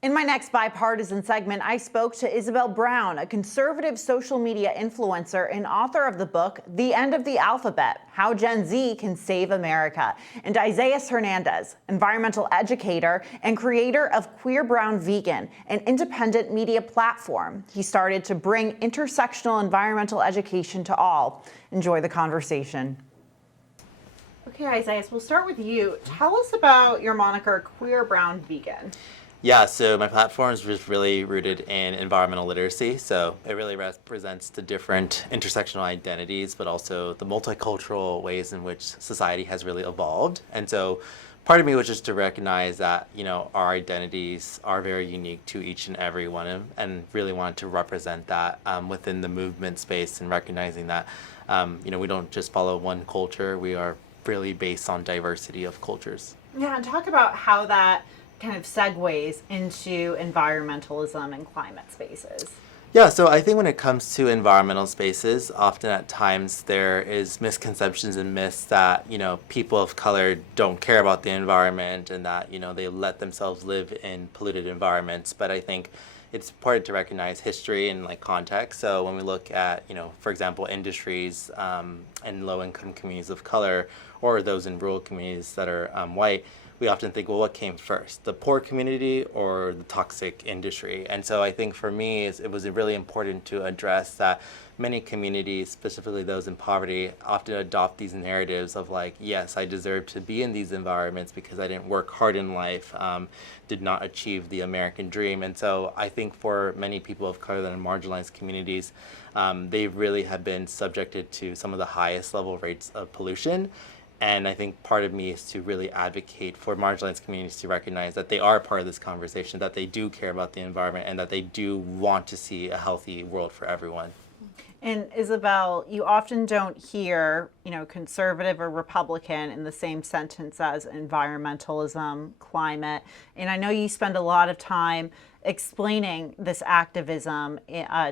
In my next bipartisan segment, I spoke to Isabel Brown, a conservative social media influencer and author of the book, The End of the Alphabet, How Gen Z Can Save America, and Isaias Hernandez, environmental educator and creator of Queer Brown Vegan, an independent media platform. He started to bring intersectional environmental education to all. Enjoy the conversation. Okay, Isaias, we'll start with you. Tell us about your moniker, Queer Brown Vegan. Yeah, so my platform is just really rooted in environmental literacy. So it really represents the different intersectional identities, but also the multicultural ways in which society has really evolved. And so part of me was just to recognize that, our identities are very unique to each and every one of them, and really wanted to represent that within the movement space, and recognizing that, we don't just follow one culture. We are really based on diversity of cultures. Yeah, and talk about how that kind of segues into environmentalism and climate spaces. Yeah, so I think when it comes to environmental spaces, often at times there is misconceptions and myths that, people of color don't care about the environment, and that, they let themselves live in polluted environments. But I think it's important to recognize history and context. So when we look at, for example, industries in low-income communities of color, or those in rural communities that are white, we often think, well, what came first, the poor community or the toxic industry? And so I think for me, it was really important to address that many communities, specifically those in poverty, often adopt these narratives of yes, I deserve to be in these environments because I didn't work hard in life, did not achieve the American dream. And so I think for many people of color that are in marginalized communities, they really have been subjected to some of the highest level rates of pollution. And I think part of me is to really advocate for marginalized communities to recognize that they are part of this conversation, that they do care about the environment, and that they do want to see a healthy world for everyone. And Isabel, you often don't hear, conservative or Republican in the same sentence as environmentalism, climate. And I know you spend a lot of time explaining this activism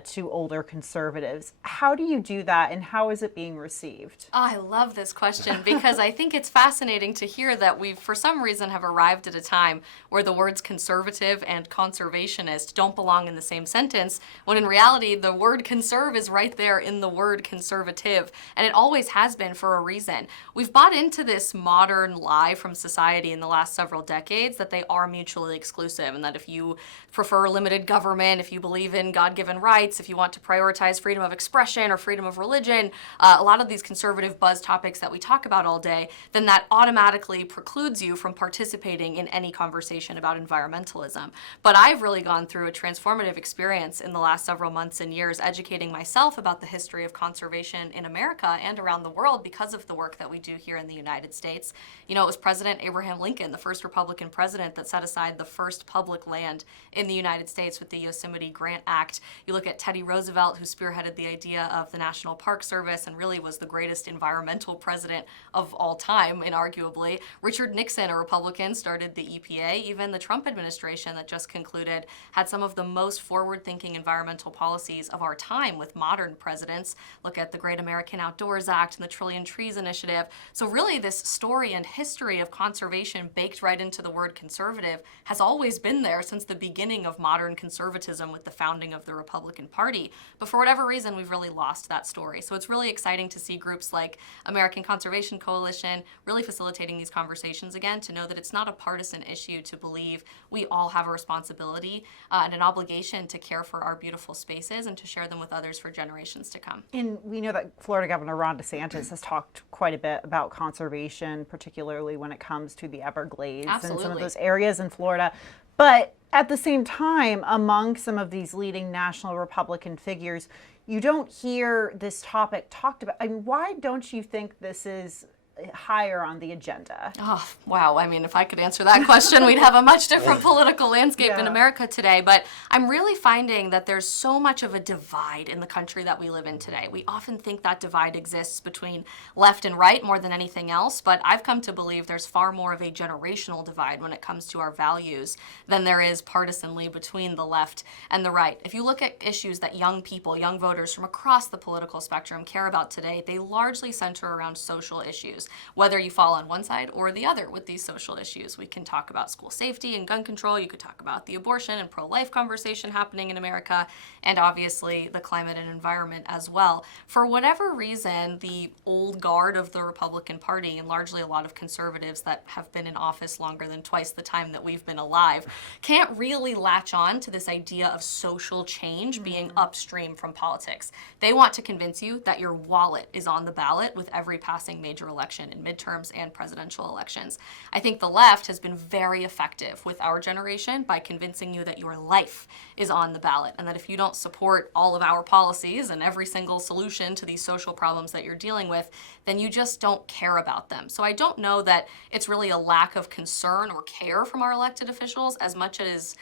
to older conservatives. How do you do that, and how is it being received? Oh, I love this question because I think it's fascinating to hear that we, for some reason, have arrived at a time where the words conservative and conservationist don't belong in the same sentence, when in reality, the word conserve is right there in the word conservative, and it always has been for a reason. We've bought into this modern lie from society in the last several decades that they are mutually exclusive, and that if you prefer limited government, if you believe in God-given rights, if you want to prioritize freedom of expression or freedom of religion, a lot of these conservative buzz topics that we talk about all day, then that automatically precludes you from participating in any conversation about environmentalism. But I've really gone through a transformative experience in the last several months and years educating myself about the history of conservation in America and around the world because of the work that we do here in the United States. It was President Abraham Lincoln, the first Republican president, that set aside the first public land in the United States with the Yosemite Grant Act. You look at Teddy Roosevelt, who spearheaded the idea of the National Park Service and really was the greatest environmental president of all time, inarguably. Richard Nixon, a Republican, started the EPA. Even the Trump administration that just concluded had some of the most forward-thinking environmental policies of our time with modern presidents. Look at the Great American Outdoors Act and the Trillion Trees Initiative. So really this story and history of conservation baked right into the word conservative has always been there since the beginning of modern conservatism with the founding of the Republican Party. But for whatever reason, we've really lost that story. So it's really exciting to see groups like American Conservation Coalition really facilitating these conversations again, to know that it's not a partisan issue, to believe we all have a responsibility and an obligation to care for our beautiful spaces and to share them with others for generations to come. And we know that Florida Governor Ron DeSantis has talked quite a bit about conservation, particularly when it comes to the Everglades and some of those areas in Florida. But at the same time, among some of these leading national Republican figures, you don't hear this topic talked about. I mean, why don't you think this is higher on the agenda? Oh, wow. I mean, if I could answer that question, we'd have a much different political landscape in America today. But I'm really finding that there's so much of a divide in the country that we live in today. We often think that divide exists between left and right more than anything else, but I've come to believe there's far more of a generational divide when it comes to our values than there is partisanly between the left and the right. If you look at issues that young people, young voters from across the political spectrum care about today, they largely center around social issues. issues, whether you fall on one side or the other with these social issues. We can talk about school safety and gun control. You could talk about the abortion and pro-life conversation happening in America, and obviously the climate and environment as well. For whatever reason, the old guard of the Republican Party, and largely a lot of conservatives that have been in office longer than twice the time that we've been alive, can't really latch on to this idea of social change being upstream from politics. They want to convince you that your wallet is on the ballot with every passing major election in midterms and presidential elections. I think the left has been very effective with our generation by convincing you that your life is on the ballot, and that if you don't support all of our policies and every single solution to these social problems that you're dealing with, then you just don't care about them. So I don't know that it's really a lack of concern or care from our elected officials as much as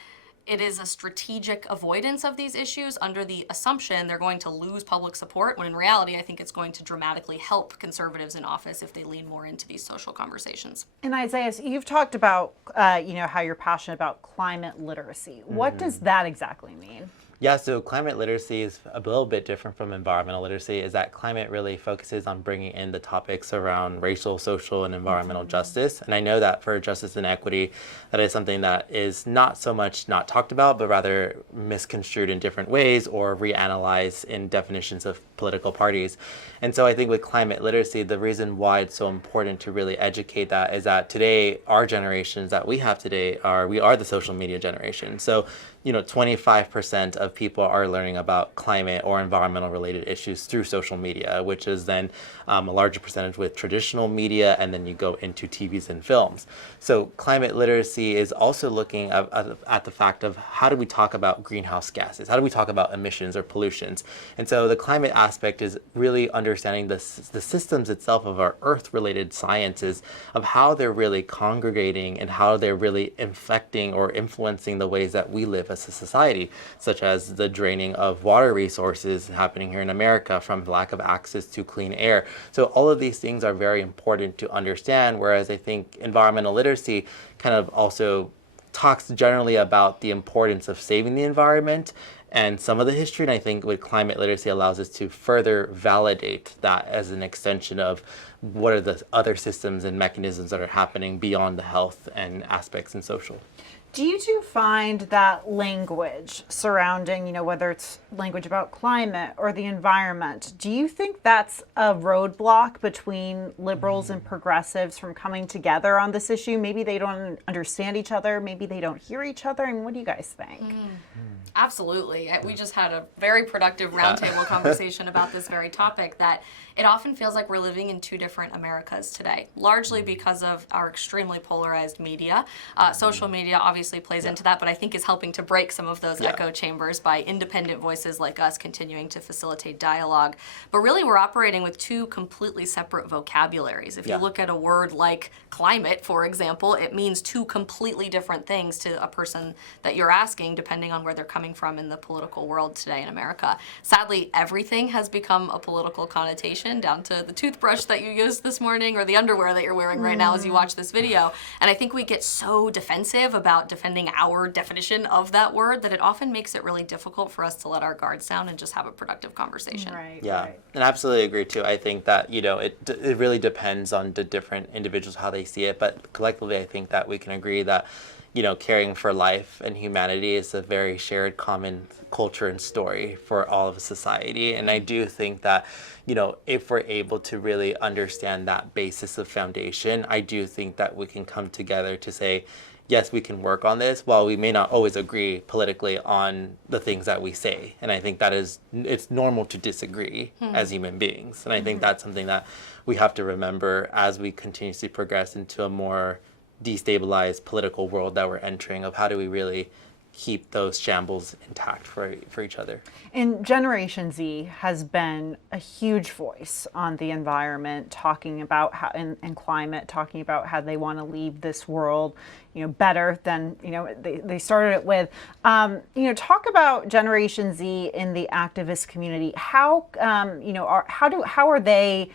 it is a strategic avoidance of these issues under the assumption they're going to lose public support, when in reality, I think it's going to dramatically help conservatives in office if they lean more into these social conversations. And Isaias, you've talked about, how you're passionate about climate literacy. What does that exactly mean? Yeah, so climate literacy is a little bit different from environmental literacy, is that climate really focuses on bringing in the topics around racial, social, and environmental justice. And I know that for justice and equity, that is something that is not so much not talked about, but rather misconstrued in different ways or reanalyzed in definitions of political parties. And so I think with climate literacy, the reason why it's so important to really educate that is that today, our generations that we have today we are the social media generation. So 25% of people are learning about climate or environmental related issues through social media, which is then a larger percentage with traditional media, and then you go into TVs and films. So climate literacy is also looking at the fact of how do we talk about greenhouse gases? How do we talk about emissions or pollutions? And so the climate aspect is really understanding the systems itself of our Earth-related sciences, of how they're really congregating and how they're really infecting or influencing the ways that we live as a society, such as the draining of water resources happening here in America from lack of access to clean air. So all of these things are very important to understand, whereas I think environmental literacy kind of also talks generally about the importance of saving the environment and some of the history. And I think with climate literacy allows us to further validate that as an extension of what are the other systems and mechanisms that are happening beyond the health and aspects and social. Do you two find that language surrounding, whether it's language about climate or the environment, do you think that's a roadblock between liberals and progressives from coming together on this issue? Maybe they don't understand each other. Maybe they don't hear each other. And what do you guys think? Absolutely. We just had a very productive roundtable conversation about this very topic, that it often feels like we're living in two different Americas today, largely because of our extremely polarized media. Social media obviously plays into that, but I think is helping to break some of those echo chambers by independent voices like us continuing to facilitate dialogue. But really, we're operating with two completely separate vocabularies. If you look at a word like climate, for example, it means two completely different things to a person that you're asking, depending on where they're coming from in the political world today in America. Sadly, everything has become a political connotation, down to the toothbrush that you used this morning or the underwear that you're wearing right now as you watch this video. And I think we get so defensive about defending our definition of that word that it often makes it really difficult for us to let our guards down and just have a productive conversation. Right. And I absolutely agree too. I think that it really depends on the different individuals how they see it, but collectively I think that we can agree that caring for life and humanity is a very shared common culture and story for all of society. And I do think that, if we're able to really understand that basis of foundation, I do think that we can come together to say, yes, we can work on this, while we may not always agree politically on the things that we say. And I think that it's normal to disagree as human beings. And I think that's something that we have to remember as we continuously progress into a more destabilized political world that we're entering, of how do we really keep those shambles intact for each other. And Generation Z has been a huge voice on the environment, talking about how, and climate, talking about how they want to leave this world, better than, they started it with. Talk about Generation Z in the activist community. How are they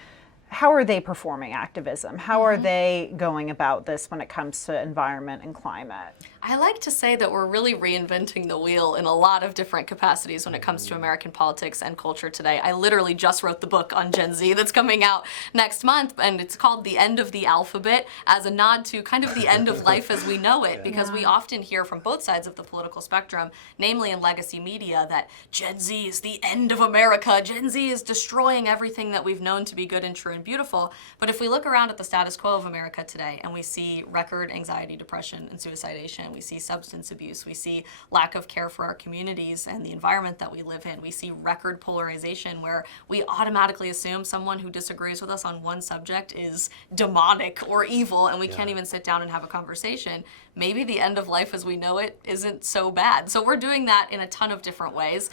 how are they performing activism? How are they going about this when it comes to environment and climate? I like to say that we're really reinventing the wheel in a lot of different capacities when it comes to American politics and culture today. I literally just wrote the book on Gen Z that's coming out next month, and it's called The End of the Alphabet, as a nod to kind of the end of life as we know it, because we often hear from both sides of the political spectrum, namely in legacy media, that Gen Z is the end of America. Gen Z is destroying everything that we've known to be good and true and beautiful. But if we look around at the status quo of America today and we see record anxiety, depression, and suicidation, we see substance abuse, we see lack of care for our communities and the environment that we live in, we see record polarization where we automatically assume someone who disagrees with us on one subject is demonic or evil, and we can't even sit down and have a conversation. Maybe the end of life as we know it isn't so bad. So we're doing that in a ton of different ways.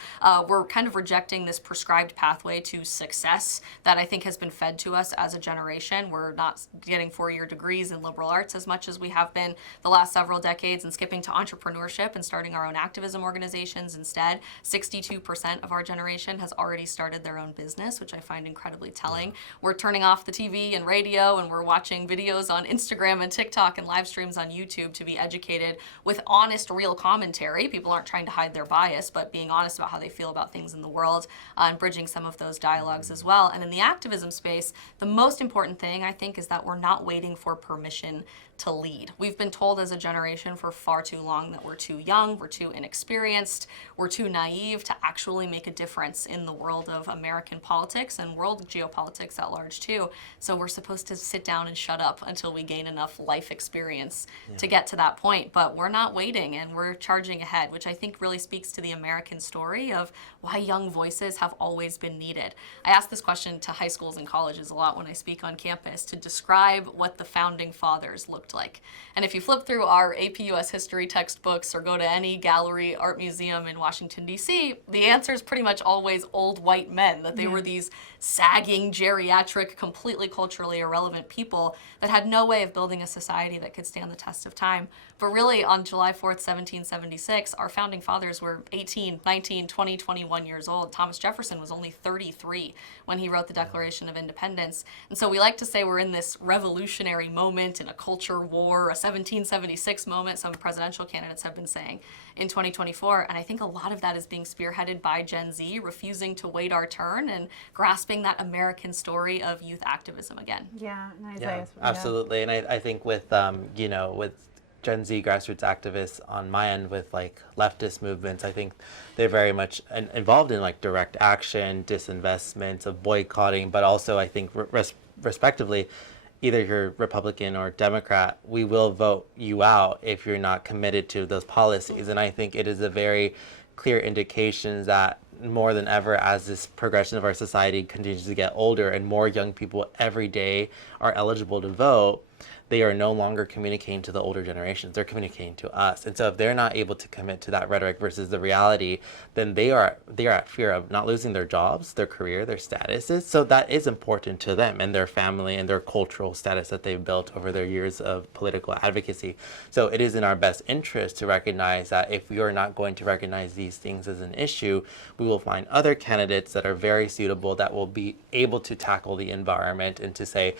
We're kind of rejecting this prescribed pathway to success that I think has been fed to us as a generation. We're not getting four-year degrees in liberal arts as much as we have been the last several decades, and skipping to entrepreneurship and starting our own activism organizations instead. 62% of our generation has already started their own business, which I find incredibly telling. We're turning off the TV and radio, and we're watching videos on Instagram and TikTok and live streams on YouTube to be educated with honest, real commentary. People aren't trying to hide their bias, but being honest about how they feel about things in the world, and bridging some of those dialogues as well. And in the activism space, the most important thing, I think, is that we're not waiting for permission to lead. We've been told as a generation for far too long that we're too young, we're too inexperienced, we're too naive to actually make a difference in the world of American politics and world geopolitics at large too. So we're supposed to sit down and shut up until we gain enough life experience to get to that point. But we're not waiting, and we're charging ahead, which I think really speaks to the American story of why young voices have always been needed. I ask this question to high schools and colleges a lot when I speak on campus to describe what the founding fathers looked like. And if you flip through our AP US history textbooks or go to any gallery, art museum in Washington, D.C., the answer is pretty much always old white men, that they were these sagging, geriatric, completely culturally irrelevant people that had no way of building a society that could stand the test of time. But really, on July 4th, 1776, our founding fathers were 18, 19, 20, 21 years old. Thomas Jefferson was only 33 when he wrote the Declaration of Independence. And so we like to say we're in this revolutionary moment, in a culture war, a 1776 moment, some presidential candidates have been saying, in 2024. And I think a lot of that is being spearheaded by Gen Z, refusing to wait our turn and grasping that American story of youth activism again. Yeah, nice. Yeah, absolutely. And I think with, with Gen Z grassroots activists on my end with like leftist movements, I think they're very much involved in like direct action, disinvestment, of boycotting, but also I think respectively, either you're Republican or Democrat, we will vote you out if you're not committed to those policies. And I think it is a very clear indication that more than ever, as this progression of our society continues to get older and more young people every day are eligible to vote, they are no longer communicating to the older generations. They're communicating to us. And so if they're not able to commit to that rhetoric versus the reality, then they are at fear of not losing their jobs, their career, their statuses. So that is important to them and their family and their cultural status that they've built over their years of political advocacy. So it is in our best interest to recognize that if we are not going to recognize these things as an issue, we will find other candidates that are very suitable that will be able to tackle the environment and to say,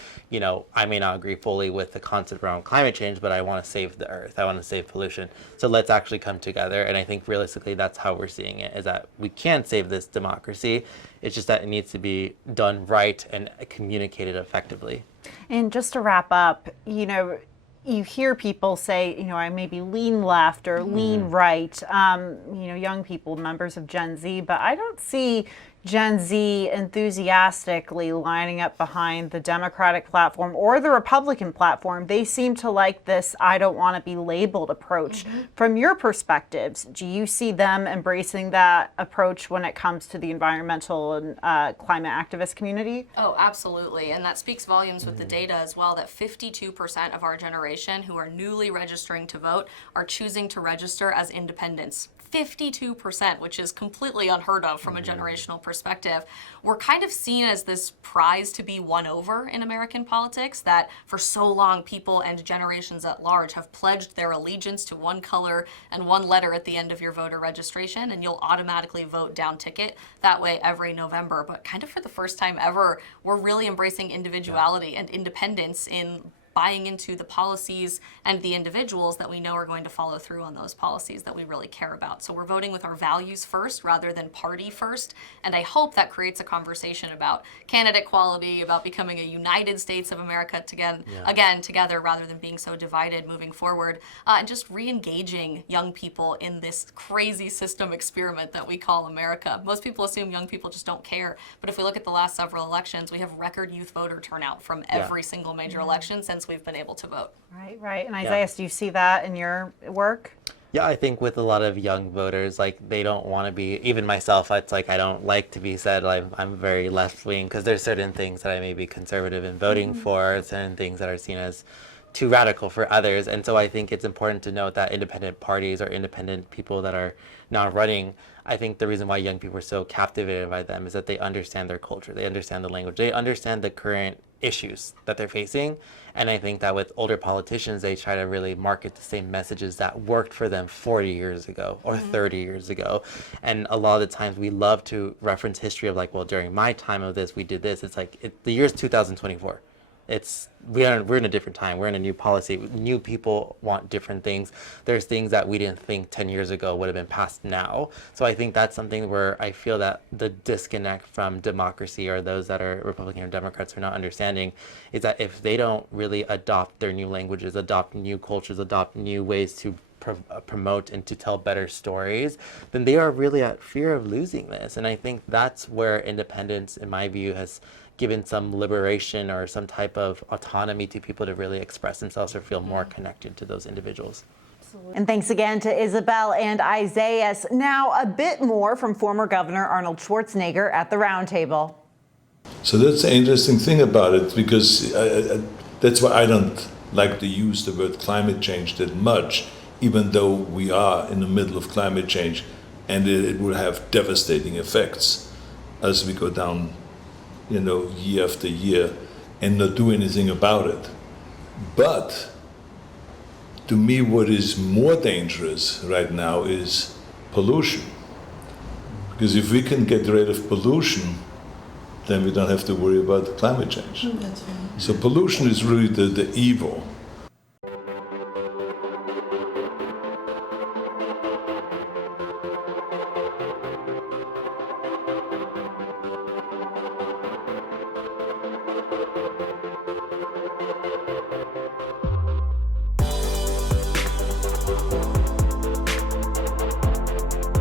I may not agree fully with the concept around climate change, but I want to save the earth. I want to save pollution. So let's actually come together. And I think realistically, that's how we're seeing it, is that we can save this democracy. It's just that it needs to be done right and communicated effectively. And just to wrap up, you hear people say, I maybe lean left or lean right, young people, members of Gen Z, but I don't see Gen Z enthusiastically lining up behind the Democratic platform or the Republican platform. They seem to like this I don't want to be labeled approach. From your perspectives, do you see them embracing that approach when it comes to the environmental and climate activist community? Oh, absolutely. And that speaks volumes with the data as well, that 52% of our generation who are newly registering to vote are choosing to register as independents. 52%, which is completely unheard of from a generational perspective. perspective, we're kind of seen as this prize to be won over in American politics, that for so long people and generations at large have pledged their allegiance to one color and one letter at the end of your voter registration, and you'll automatically vote down ticket that way every November. But kind of for the first time ever, we're really embracing individuality and independence in buying into the policies and the individuals that we know are going to follow through on those policies that we really care about. So we're voting with our values first rather than party first. And I hope that creates a conversation about candidate quality, about becoming a United States of America again together rather than being so divided moving forward. And just re-engaging young people in this crazy system experiment that we call America. Most people assume young people just don't care. But if we look at the last several elections, we have record youth voter turnout from every single major election since we've been able to vote. Right. And Isaias, do you see that in your work? Yeah, I think with a lot of young voters, like they don't want to be, even myself, it's like I don't like to be said I'm very left wing, because there's certain things that I may be conservative in voting for, certain things that are seen as too radical for others. And so I think it's important to note that independent parties or independent people that are now running, I think the reason why young people are so captivated by them is that they understand their culture, they understand the language, they understand the current issues that they're facing. And I think that with older politicians, they try to really market the same messages that worked for them 40 years ago or 30 years ago. And a lot of the times we love to reference history of like, well, during my time of this, we did this. It's like the year's 2024. We're in a different time. We're in a new policy. New people want different things. There's things that we didn't think 10 years ago would have been passed now. So I think that's something where I feel that the disconnect from democracy, or those that are Republican or Democrats are not understanding, is that if they don't really adopt their new languages, adopt new cultures, adopt new ways to promote and to tell better stories, then they are really at fear of losing this. And I think that's where independence, in my view, has given some liberation or some type of autonomy to people to really express themselves or feel more connected to those individuals. And thanks again to Isabel and Isaias. Now, a bit more from former Governor Arnold Schwarzenegger at the roundtable. So that's the interesting thing about it, because that's why I don't like to use the word climate change that much, even though we are in the middle of climate change, and it will have devastating effects as we go down, year after year, and not do anything about it. But to me, what is more dangerous right now is pollution. Because if we can get rid of pollution, then we don't have to worry about climate change. That's right. So pollution is really the evil.